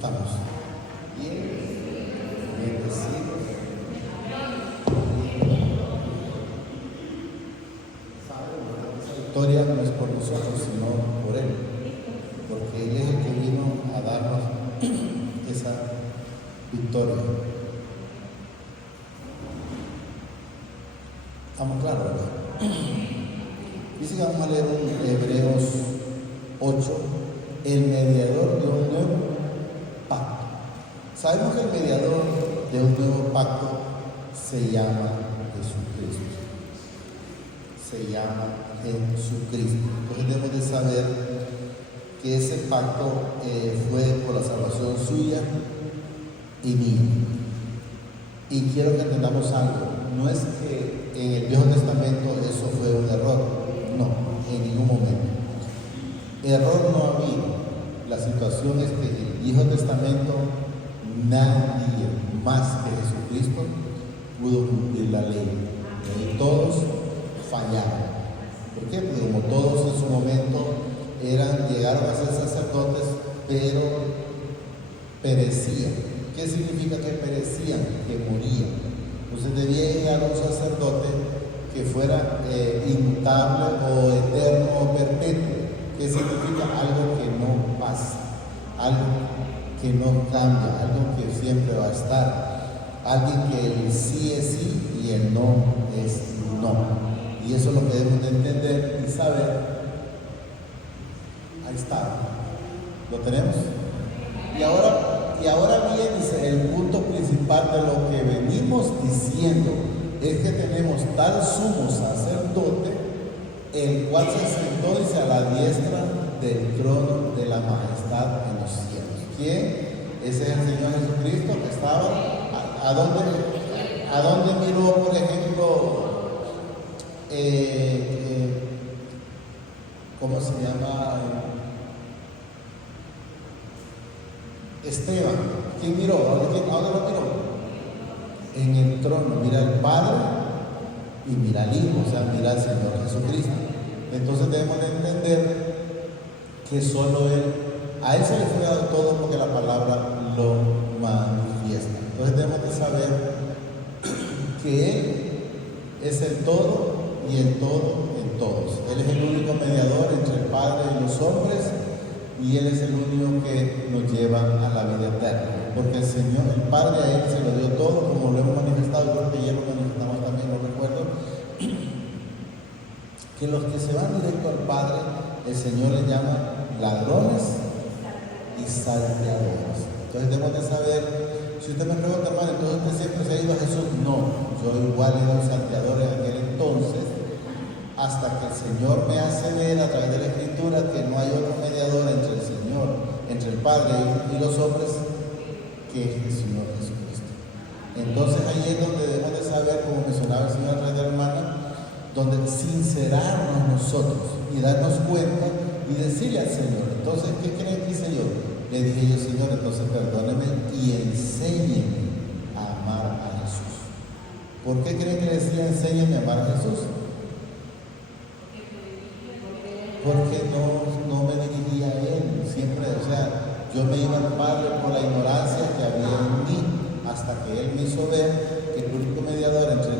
Estamos bien, bendecidos. Esa victoria no es por nosotros, sino por Él, porque Él es el que vino a darnos esa victoria. ¿Estamos claros, verdad? Dice que vamos a leer un Hebreos 8, el mediador de un nuevo pacto. Sabemos que el mediador de un nuevo pacto se llama Jesucristo. Se llama Jesucristo. Entonces debemos de saber que ese pacto fue por la salvación suya y mía. Y quiero que entendamos algo. No es que en el Viejo Testamento eso fue un error. No, en ningún momento. Error no ha habido. La situación es que en el Viejo Testamento nadie más que Jesucristo pudo cumplir la ley. Y todos fallaron. ¿Por qué? Porque como todos en su momento llegaron a ser sacerdotes, pero perecían. ¿Qué significa que perecían? Que morían. Entonces debía llegar un sacerdote que fuera inmutable o eterno o perpetuo. ¿Qué significa? Algo que no pasa, algo que no cambia, algo que siempre va a estar. Alguien que el sí es sí y el no es no. Y eso es lo que debemos de entender y saber. Ahí está. ¿Lo tenemos? Y ahora viene el punto principal de lo que venimos diciendo, es que tenemos tal sumo sacerdote, el cual se sentó, dice, a la diestra del trono de la majestad en los cielos. ¿Quién? Ese es el Señor Jesucristo que estaba. ¿A dónde miró, por ejemplo, ¿cómo se llama? Esteban. ¿Quién miró? ¿A dónde lo miró? En el trono. Mira al Padre y mira al Hijo, o sea, mira al Señor Jesucristo. Entonces debemos de entender que solo Él, a Él se le fue dado todo porque la palabra lo manifiesta. Entonces debemos de saber que Él es el todo y el todo en todos. Él es el único mediador entre el Padre y los hombres, y Él es el único que nos lleva a la vida eterna. Porque el Señor, el Padre, a Él se lo dio todo, como lo hemos manifestado, creo que ya lo manifestamos también, lo recuerdo, que los que se van directo al Padre, el Señor les llama ladrones y salteadores. Entonces debemos de saber, si usted me pregunta, hermano, entonces usted siempre se ha ido a Jesús. No, yo igual era un salteador en aquel entonces, hasta que el Señor me hace ver a través de la Escritura que no hay otro mediador entre el Señor, entre el Padre y los hombres, que es el Señor Jesucristo. Entonces ahí es donde debemos de saber, como mencionaba el Señor a través de la hermana, donde sincerarnos nosotros y darnos cuenta y decirle al Señor. Entonces, ¿qué creen que hice yo? Le dije yo, Señor, entonces perdóneme y enséñeme a amar a Jesús. ¿Por qué creen que le decía enséñeme a amar a Jesús? Porque no me dirigía a Él, siempre, o sea, yo me iba al Padre por la ignorancia que había en mí, hasta que Él me hizo ver que el único mediador entre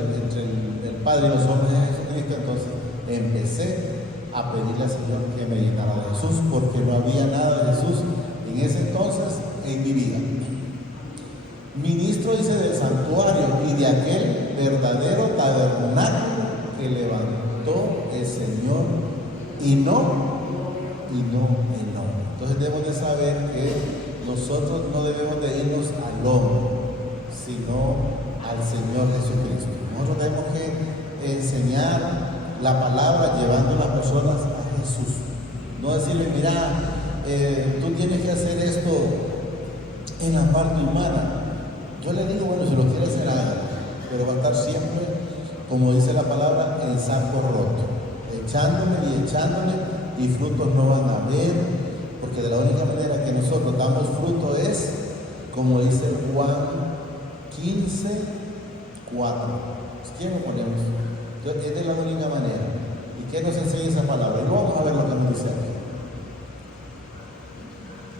el Padre y los hombres es Jesucristo. Entonces empecé a pedirle al Señor que me llenara de Jesús, porque no había nada de Jesús en ese entonces en mi vida. Ministro, dice, del santuario y de aquel verdadero tabernáculo que levantó el Señor. Y no. Entonces debemos de saber que nosotros no debemos de irnos al hombre, sino al Señor Jesucristo. Nosotros tenemos que enseñar la palabra llevando a las personas a Jesús. No decirle, mira, tú tienes que hacer esto en la parte humana. Yo le digo, bueno, si lo quieres hacer, hágalo, pero va a estar siempre, como dice la palabra, en saco roto. Echándole y frutos no van a haber, porque de la única manera que nosotros damos fruto es, como dice Juan 15:4. ¿Quién lo ponemos? Entonces, esta es la única manera. ¿Y qué nos enseña esa palabra? Y vamos a ver lo que nos dice aquí.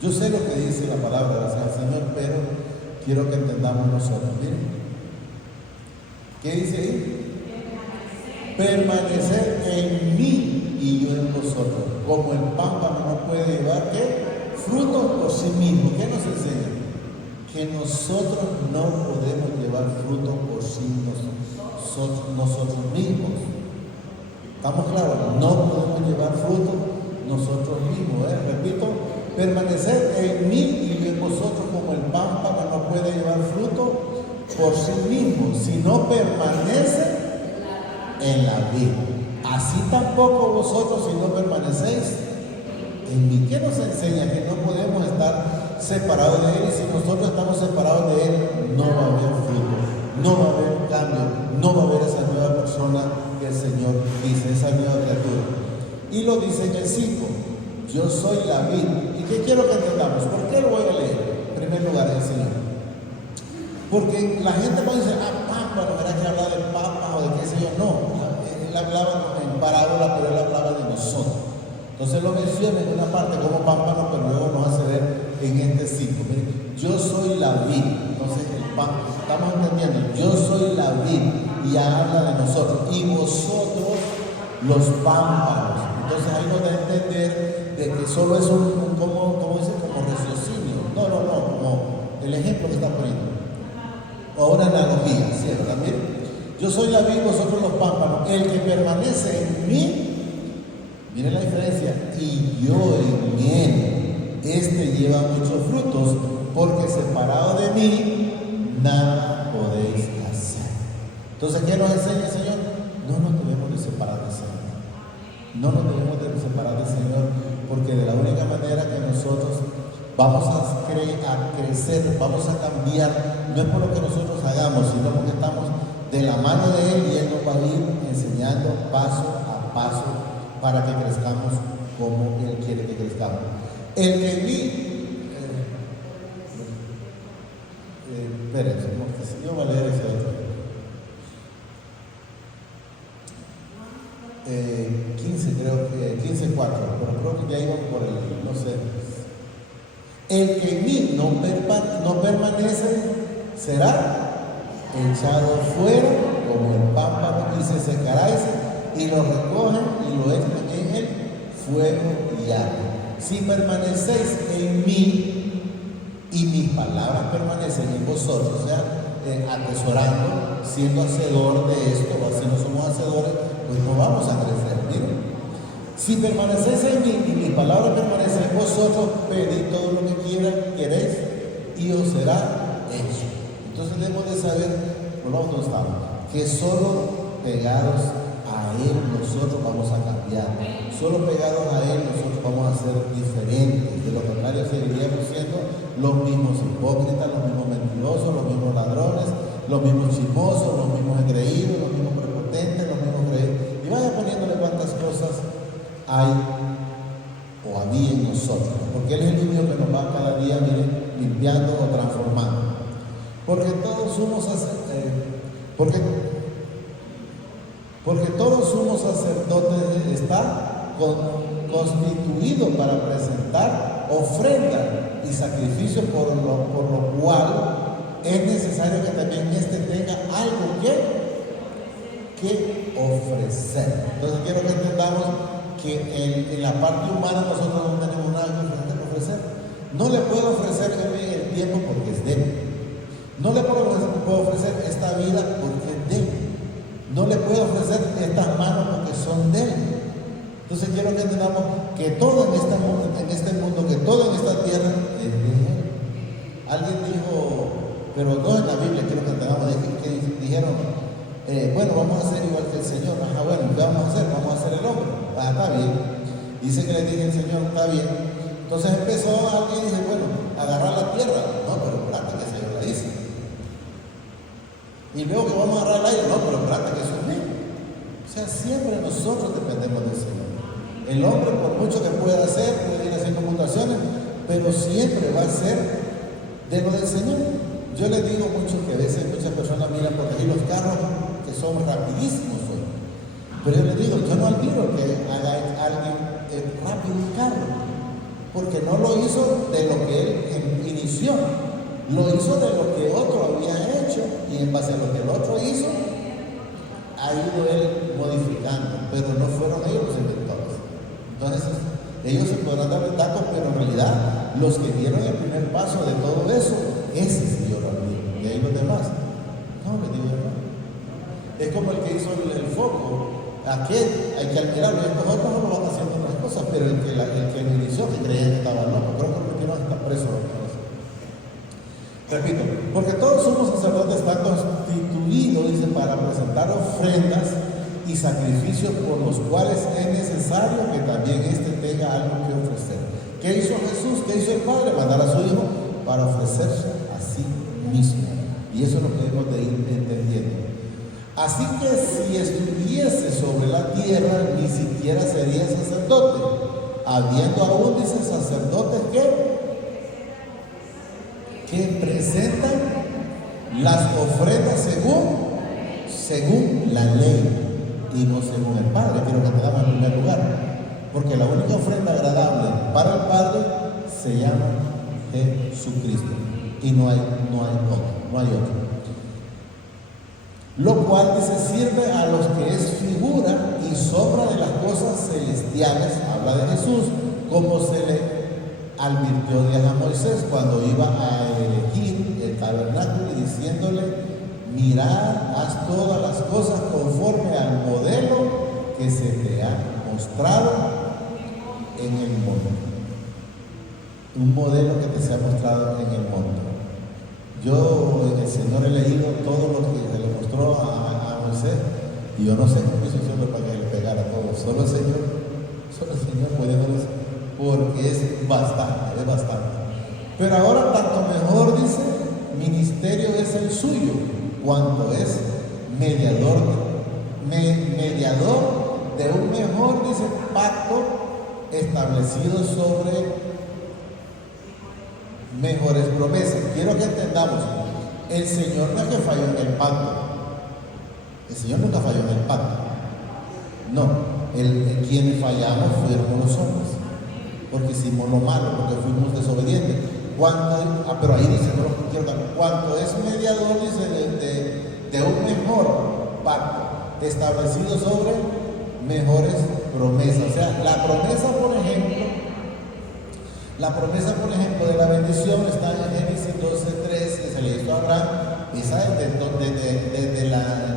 Yo sé lo que dice la palabra del Señor, pero quiero que entendamos nosotros. Miren, ¿qué dice ahí? Permanecer en mí y yo en vosotros. Como el pámpano no puede llevar, ¿qué? Frutos por sí mismo. ¿Qué nos enseña? Que nosotros no podemos llevar frutos por sí nosotros mismos. ¿Estamos claros? No podemos llevar frutos nosotros mismos. Repito, permanecer en mí y en vosotros, como el pámpano no puede llevar fruto por sí mismo, si no permanece en la vid. Así tampoco vosotros, si no permanecéis en mí. ¿Qué nos enseña? Que no podemos estar separados de Él, y si nosotros estamos separados de Él, no va a haber fruto, no va a haber cambio, no va a haber esa nueva persona que el Señor dice, esa nueva criatura. Y lo dice en el 5, yo soy la vid. ¿Y qué quiero que entendamos? ¿Por qué lo voy a leer? En primer lugar, el Señor. Porque la gente puede decir, pámpano, ¿verdad que habla del papa o de qué sé yo? No, él hablaba en parábola, pero él hablaba de nosotros. Entonces lo menciona en una parte como pámpano, pero luego nos hace ver en este 5. Yo soy la vid. Entonces el pámpano, estamos entendiendo, yo soy la vid, y habla de nosotros, y vosotros los pámpanos. Entonces ahí nos da a entender de que solo es como raciocinio. No, como el ejemplo que está poniendo. O una analogía, ¿cierto? También. Yo soy la vid, vosotros los pámpanos. El que permanece en mí, miren la diferencia, y yo en él, este lleva muchos frutos, porque separado de mí, nada podéis hacer. Entonces, ¿qué nos enseña el Señor? No nos debemos de separar del Señor. No nos debemos de separar del Señor, porque de la única manera que nosotros vamos a crecer, vamos a cambiar, no es por lo que nosotros hagamos, sino porque estamos de la mano de Él, y Él nos va a ir enseñando paso a paso para que crezcamos como Él quiere que crezcamos. El que vi, espérense, porque yo voy a leer ese otro. 15, creo que 15:4, pero creo que ya íbamos por el, no sé. El que en mí no permanece será echado fuera como el pámpano, y se secará y lo recogen y lo echan en el fuego y agua. Si permanecéis en mí y mis palabras permanecen en vosotros, o sea, atesorando, siendo hacedor de esto, o si no somos hacedores, pues no vamos a crecer. Miren, si permanecéis en mí y mis palabras permanecen en vosotros, pedid todo lo que queréis y os será hecho. Entonces debemos de saber, por lo que estamos, que solo pegados a Él nosotros vamos a cambiar. Solo pegados a Él nosotros vamos a ser diferentes. De lo contrario seguiríamos siendo los mismos hipócritas, los mismos mentirosos, los mismos ladrones, los mismos chismosos, los mismos engreídos, los mismos prepotentes, los mismos creídos. Y vaya poniéndole cuántas cosas hay o había en nosotros. Porque Él es el único que nos va cada día, miren, limpiando o transformando. Porque todos somos porque todo sumo sacerdote está constituido para presentar ofrenda y sacrificio, por lo cual es necesario que también éste tenga algo que ofrecer. Entonces quiero que entendamos que en la parte humana nosotros no tenemos nada que ofrecer. No le puedo ofrecer el tiempo porque es de Él. No le puedo ofrecer esta vida porque es de Él. No le puedo ofrecer estas manos porque son de Él. Entonces quiero que entendamos que todo en este mundo, que todo en esta tierra es de Él. Alguien dijo, pero no en la Biblia, quiero que entendamos, que dijeron, bueno, vamos a hacer igual que el Señor. Ajá, bueno, ¿qué vamos a hacer? Vamos a hacer el hombre. Ah, está bien. Dice que le dije al Señor, está bien. Entonces empezó alguien y dice, bueno, agarrar la tierra. No, pero espérate que el Señor la dice. Y luego que vamos a agarrar el aire, no, pero espérate que eso es mío. O sea, siempre nosotros dependemos del Señor. El hombre, por mucho que pueda hacer, puede ir haciendo mutaciones, pero siempre va a ser de lo del Señor. Yo les digo mucho que a veces muchas personas miran por ahí los carros que son rapidísimos hoy. Pero yo les digo, yo no admiro que haga alguien rápido un carro. porque no lo hizo de lo que él inició, lo hizo de lo que otro había hecho, y en base a lo que el otro hizo, ha ido él modificando, pero no fueron ellos los inventores. Entonces, ellos se podrán dar datos, pero en realidad los que dieron el primer paso de todo eso, ese sí yo lo digo. Y ahí los demás, no les digo hermano. Es como el que hizo el foco, aquel hay que alquilarlo, y estos otros no lo van haciendo otras cosas, pero el que lo inició, que creía que estaba loco, creo que porque no está preso. Repito, porque todos somos sacerdotes están constituidos, dice, para presentar ofrendas y sacrificios por los cuales es necesario que también éste tenga algo que ofrecer. ¿Qué hizo Jesús? ¿Qué hizo el Padre? Mandar a su Hijo para ofrecerse a sí mismo. Y eso es lo que debemos de ir entendiendo. Así que si estuviese sobre la tierra, ni siquiera sería sacerdote, habiendo aún, dice, sacerdotes que presentan las ofrendas según la ley y no según el Padre. Quiero que te damos en primer lugar, porque la única ofrenda agradable para el Padre se llama Jesucristo, y no hay otro. Lo cual, dice, sirve a los que es figura y sombra de las cosas celestiales, habla de Jesús, como se le advirtió Dios a Moisés cuando iba a elegir el tabernáculo, y diciéndole: mirad, haz todas las cosas conforme al modelo que se te ha mostrado en el monte. Un modelo que te se ha mostrado en el monte. Yo en el Señor he leído todo lo que se le mostró a Moisés, y yo no sé cómo hizo el Señor para que le pegara todo. Solo el Señor puede decir, porque es bastante. Pero ahora tanto mejor, dice, ministerio es el suyo, cuanto es mediador de un mejor, dice, pacto establecido sobre mejores promesas. Quiero que entendamos, el Señor no es que falló en el pacto. El Señor nunca falló en el pacto. No, quienes fallamos fueron los hombres, porque hicimos lo malo, porque fuimos desobedientes. Pero ahí dice, no lo quiero cambiar, cuanto es mediador, dice, de un mejor pacto establecido sobre mejores promesas. O sea, la promesa, por ejemplo, de la bendición está en Génesis 12:3, que se le hizo a Abraham. Esa desde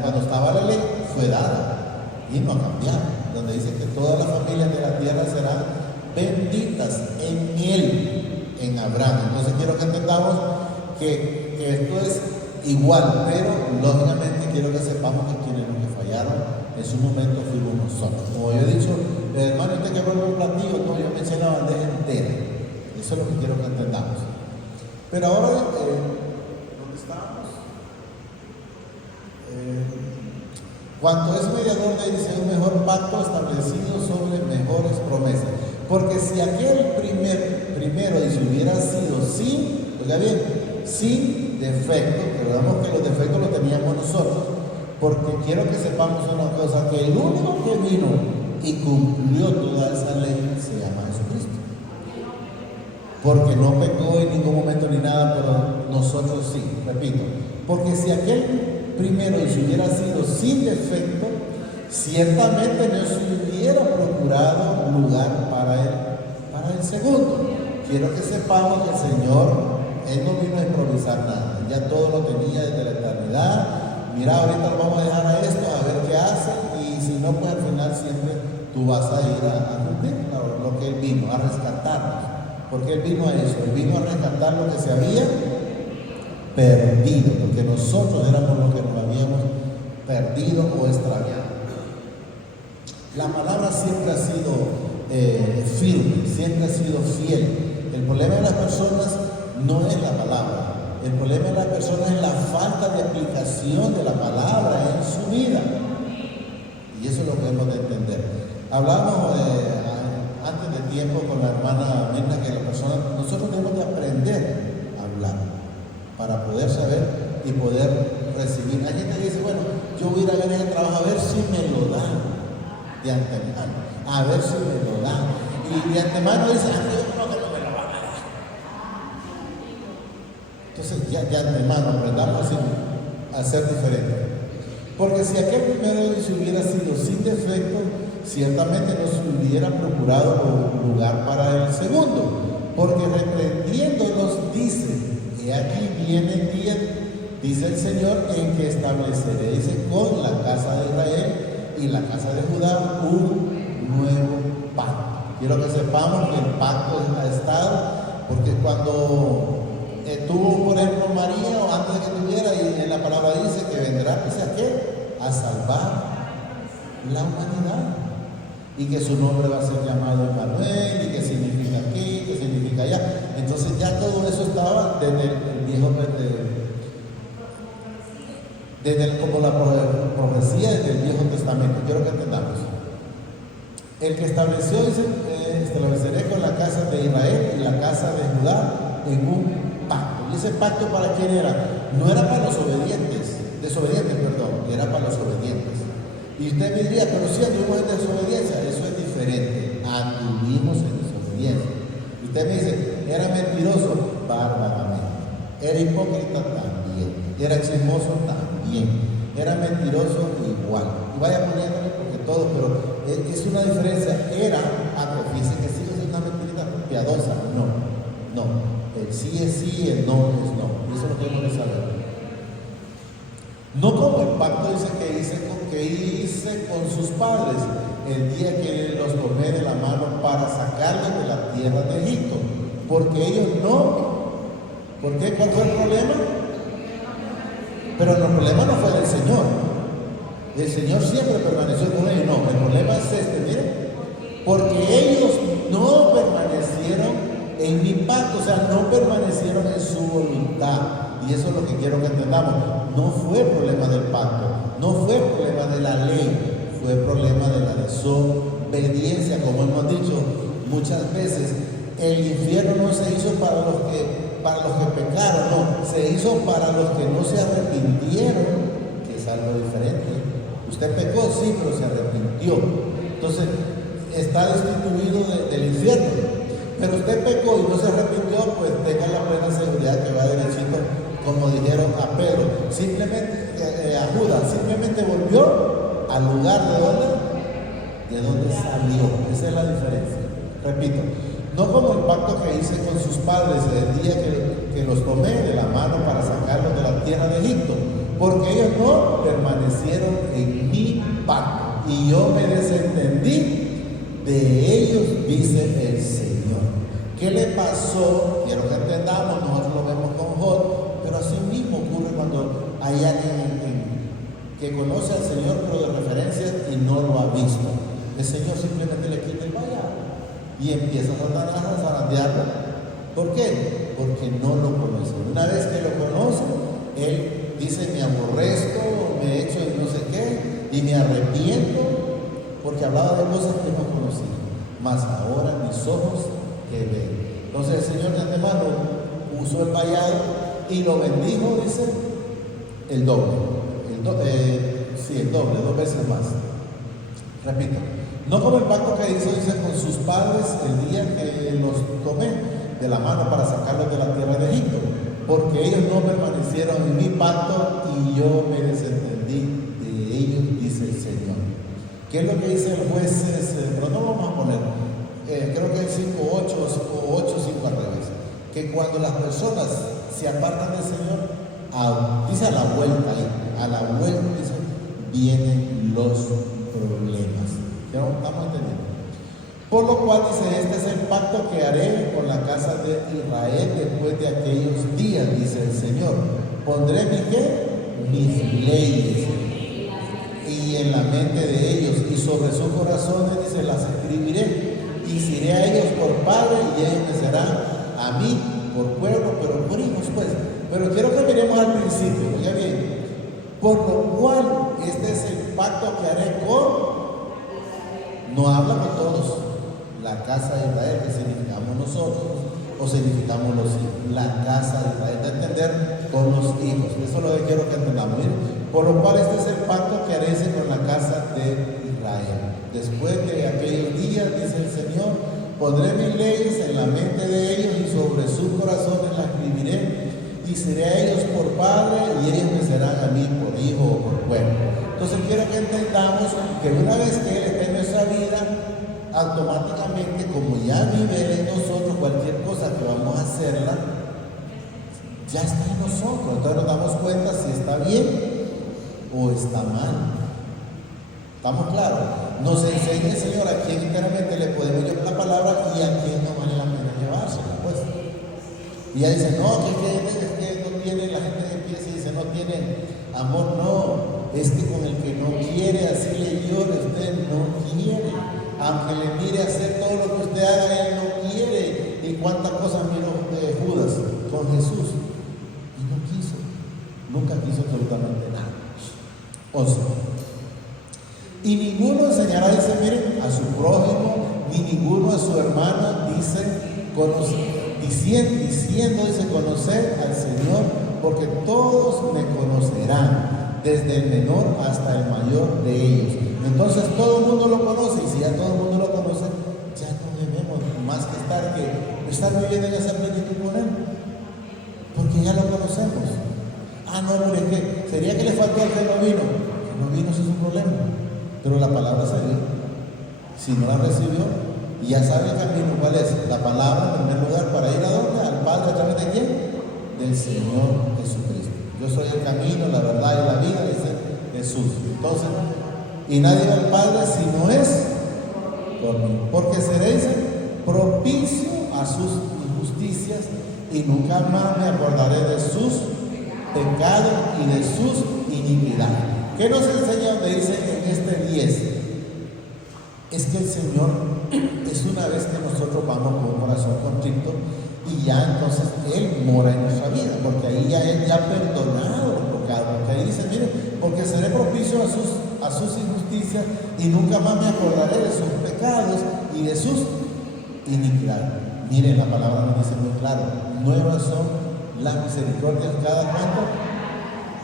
cuando estaba la ley fue dada y no ha cambiado, donde dice que todas las familias de la tierra serán benditas en él, en Abraham. Entonces quiero que entendamos que esto es igual, pero lógicamente quiero que sepamos que quienes nos fallaron en su momento fuimos nosotros. Como yo he dicho, hermano, usted que vuelve un platillo, no, yo me eché la bandeja entera. Eso es lo que quiero que entendamos. Pero ahora, ¿dónde estamos? Cuanto es mediador de, dice, un mejor pacto establecido sobre mejores promesas. Porque si aquel primero, dice, hubiera sido sin, oiga bien, sin defecto, pero vemos que los defectos los teníamos nosotros, porque quiero que sepamos una cosa, que el único que vino y cumplió toda esa ley se llama Jesucristo. Porque no pecó en ningún momento ni nada, pero nosotros sí, repito. Porque si aquel primero hubiera sido sin defecto, ciertamente no se hubiera procurado lugar para el segundo. Quiero que sepamos que el Señor, Él no vino a improvisar nada, ya todo lo tenía desde la eternidad. Mira, ahorita lo vamos a dejar a esto, a ver qué hace, y si no, pues al final siempre tú vas a ir a cumplir lo que Él vino, a rescatarnos. Porque Él vino a eso, Él vino a rescatar lo que se había perdido, porque nosotros éramos los que nos habíamos perdido o extraviado. La palabra siempre ha sido firme, siempre ha sido fiel. El problema de las personas no es la palabra, el problema de las personas es la falta de aplicación de la palabra en su vida. Y eso es lo que debemos de entender. Hablamos antes de tiempo con la hermana Mirna, que nosotros tenemos que aprender a hablar para poder saber y poder recibir. Hay gente que dice, bueno, yo voy a ir a ver el trabajo a ver si me lo dan de antemano, a ver si me lo dan. Y de antemano dice, yo creo que me lo Entonces, ya de antemano aprendamos a ser diferentes. Porque si aquel primero dice hubiera sido sin defecto, ciertamente no se hubiera procurado lugar para el segundo. Porque reprendiéndolos dice, he aquí viene el día, dice el Señor, en que estableceré, dice, con la casa de Israel y la casa de Judá un nuevo pacto. Quiero que sepamos que el pacto ha estado, porque cuando tuvo, por ejemplo, María, o antes de que tuviera, y en la palabra dice que vendrá, dice a qué, a salvar la humanidad, y que su nombre va a ser llamado Emmanuel, y que significa aquí, que significa allá. Entonces ya todo eso estaba desde el viejo, como la profecía desde el Viejo Testamento. Quiero que entendamos. El que estableció, dice, estableceré con la casa de Israel y la casa de Judá en un pacto. ¿Y ese pacto para quién era? No era para los desobedientes, era para los obedientes. Y usted me diría, pero si anduvimos en desobediencia, eso es diferente. Anduvimos en desobediencia. Y usted me dice, era mentiroso, bárbaramente. Era hipócrita también. Era chismoso también. Era mentiroso igual. Y vaya poniéndole porque todo, pero es una diferencia. Era, fíjense que sí es una mentirita piadosa. No. El sí es sí, el no es no. Y eso lo tenemos que saber. No como el pacto dice que hice con sus padres el día que los tomé de la mano para sacarlos de la tierra de Egipto. Porque ellos no. ¿Por qué? ¿Cuál fue el problema? Pero el problema no fue del Señor. El Señor siempre permaneció con ellos. No, el problema es miren. Porque ellos no permanecieron en mi pacto, o sea, no permanecieron en su voluntad. Y eso es lo que quiero que entendamos. No fue problema del pacto, no fue problema de la ley, fue problema de la desobediencia. Como hemos dicho muchas veces, el infierno no se hizo para los que pecaron, no, se hizo para los que no se arrepintieron, que es algo diferente. Usted pecó, sí, pero se arrepintió. Entonces, está destituido del infierno. Pero usted pecó y no se arrepintió, pues tenga la plena seguridad que va derechito, como dijeron a Pedro, simplemente a Judas, simplemente volvió al lugar de donde salió. Esa es la diferencia. Repito, no como el pacto que hice con sus padres el día que los tomé de la mano para sacarlos de la tierra de Egipto, porque ellos no permanecieron en mi pacto y yo me desentendí de ellos, dice el Señor. ¿Qué le pasó? Quiero que entendamos, nosotros lo vemos con Job, pero así mismo ocurre cuando hay alguien que conoce al Señor, pero de referencia y no lo ha visto. El Señor simplemente le quita el vallado y empieza Satanás a zarandearlo. ¿Por qué? Porque no lo conoce. Una vez que lo conoce, él dice, me aborrezco, me echo de no sé qué, y me arrepiento, porque hablaba de cosas que no conocía. Mas ahora mis ojos que ven. Entonces el Señor de antemano usó el vallado y lo bendijo, dice, el doble. El doble, 2 veces más. Repito, no como el pacto que hizo, dice, con sus padres el día que los tomé de la mano para sacarlos de la tierra de Egipto, porque ellos no permanecieron en mi pacto y yo me desentendí de ellos, dice el Señor. ¿Qué es lo que dice el juez? Pero no lo vamos a poner, creo que es 5:8 o 5 al revés, que cuando las personas se apartan del Señor, dice a la vuelta, dice, vienen los problemas. ¿Ya estamos entendiendo? Por lo cual dice, este es el pacto que haré con la casa de Israel después de aquellos días, dice el Señor. Pondré mis leyes y en la mente de ellos y sobre sus corazones, dice, las escribiré y seré a ellos por padre y ellos me serán a mí por pueblo, pero por hijos, pues. Pero quiero que miremos al principio, ya bien. Por lo cual, este es el pacto que haré no habla con todos, la casa de Israel, que significamos nosotros, o significamos los hijos. La casa de Israel, de entender con los hijos. Eso es lo que quiero que entendamos. Miren, por lo cual este es el pacto que haré con la casa de Israel. Después de aquellos días, dice el Señor, pondré mis leyes en la mente de ellos y sobre sus corazones las escribiré y y seré a ellos por padre y ellos me serán a mí por hijo o por pueblo. Entonces quiero que entendamos que una vez que Él está en nuestra vida, automáticamente, como ya vive Él en nosotros, cualquier cosa que vamos a hacerla, ya está en nosotros. Entonces nos damos cuenta si está bien o está mal. ¿Estamos claros? Nos enseña el Señor a quién enteramente le podemos llevar la palabra y a quién no vale la pena llevársela, pues. Y ella dice, no, que no tiene, la gente empieza y dice, no tiene amor, no, es que con el que no quiere, así le llore, usted no quiere. Aunque le mire hacer todo lo que usted haga, Él no quiere. ¿Y cuántas cosas miró Judas con Jesús? Y no quiso, nunca quiso absolutamente nada. 11. Y ninguno enseñará, dice, miren, a su prójimo, ni ninguno a su hermano, diciendo, dice, conocer al Señor, porque todos me conocerán, desde el menor hasta el mayor de ellos. Entonces todo el mundo lo conoce, y si ya todo el mundo lo conoce, ya no debemos más que estar viviendo en esa plenitud con Él, porque ya lo conocemos. Ah, no, hombre, ¿qué? ¿Sería que le faltó al que no vino? Que no vino, eso es un problema. Pero la palabra salió. Si no la recibió, y ya sabe el camino, ¿cuál es? La palabra, en primer lugar, para ir a dónde? Al Padre, ¿a través de quién? Del Señor Jesucristo. Yo soy el camino, la verdad y la vida, dice Jesús. Entonces, y nadie va al Padre si no es por mí. Porque seréis propicio a sus injusticias y nunca más me acordaré de sus pecados y de sus iniquidades. ¿Qué nos enseña donde dice en este 10? Es que el Señor es una vez que nosotros vamos con un corazón contrito y ya entonces Él mora en nuestra vida, porque ahí ya Él ya ha perdonado los pecados. Porque ahí dice, miren, porque seré propicio a sus injusticias y nunca más me acordaré de sus pecados y de sus iniquidades. Miren, la palabra nos dice muy claro, nuevas son las misericordias cada cuánto,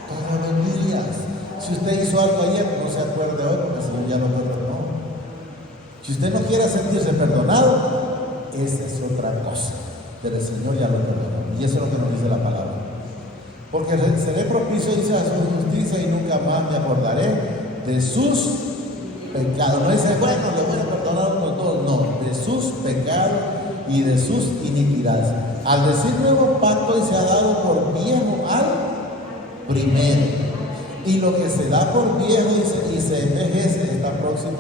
todos los días. Si usted hizo algo ayer, no se acuerde hoy, porque el Señor ya lo perdonó. Si usted no quiere sentirse perdonado, esa es otra cosa, pero el Señor ya lo perdonó, y eso es lo que nos dice la palabra. Porque seré propicio, dice, a su justicia y nunca más me acordaré de sus pecados. No dice, bueno, le voy a perdonar por todos, no, de sus pecados y de sus iniquidades. Al decir nuevo pacto, y se ha dado por viejo al primero. Y lo que se da por viejo, dice, y se envejece, está próximo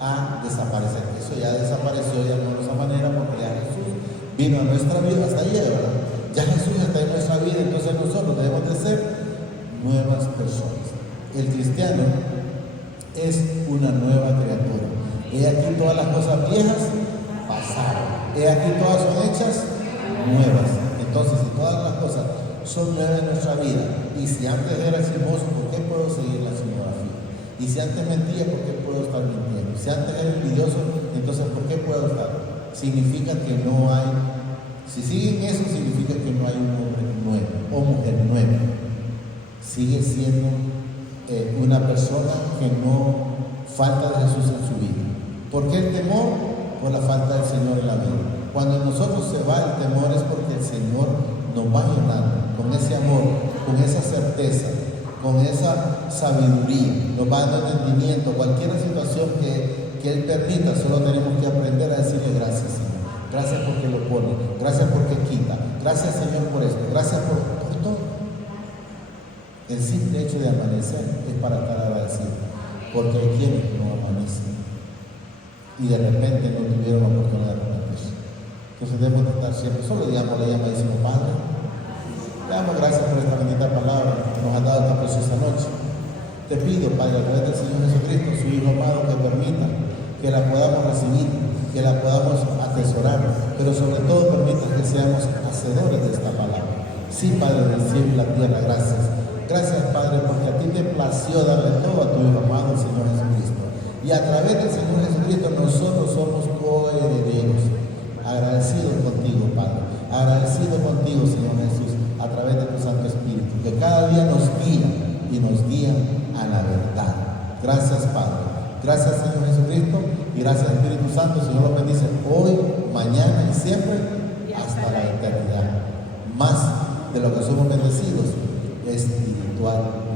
a desaparecer. Eso ya desapareció de alguna manera, porque ya Jesús vino a nuestra vida hasta ayer, ¿verdad? Ya Jesús está en nuestra vida, entonces nosotros debemos de ser nuevas personas. El cristiano es una nueva criatura. He aquí todas las cosas viejas pasaron. He aquí todas son hechas nuevas. Entonces, si todas las cosas son nuevas en nuestra vida, y si antes era chismoso, ¿por qué puedo seguir la chismografía? Y si antes mentía, ¿por qué puedo estar mintiendo? Si antes era envidioso, entonces ¿por qué puedo estar? Significa que no hay, si siguen eso, significa que no hay un hombre nuevo o mujer nueva. Sigue siendo una persona que no falta de Jesús en su vida. ¿Por qué el temor? Por la falta del Señor en la vida. Cuando en nosotros se va el temor es porque el Señor nos va llenando con ese amor, con esa certeza, con esa sabiduría, nos va dando entendimiento. Cualquier situación que Él permita, solo tenemos que aprender a decirle gracias, Señor. Gracias porque lo pone, gracias porque quita, gracias, Señor, por esto, gracias por todo. El simple hecho de amanecer es para estar agradecido, porque hay quienes no amanecen y de repente no tuvieron la oportunidad de arrepentirse. Entonces debemos de estar siempre, solo digamos, le decimos, Padre, te damos gracias por esta bendita palabra que nos has dado esta preciosa noche. Te pido, Padre, a través del Señor Jesucristo, su Hijo amado, que permita que la podamos recibir, que la podamos atesorar, pero sobre todo permita que seamos hacedores de esta palabra. Sí, Padre del cielo y la tierra, gracias. Gracias, Padre, porque a ti te plació darle todo a tu Hijo amado, el Señor Jesucristo. Y a través del Señor Jesucristo nosotros somos coherederos. Agradecidos contigo, Padre. Agradecido contigo, Señor Jesús, a través de tu Santo Espíritu, que cada día nos guía y nos guía a la verdad. Gracias, Padre. Gracias, Señor Jesucristo, y gracias, Espíritu Santo. Señor, los bendice hoy, mañana y siempre hasta la eternidad. Más de lo que somos bendecidos, espiritual.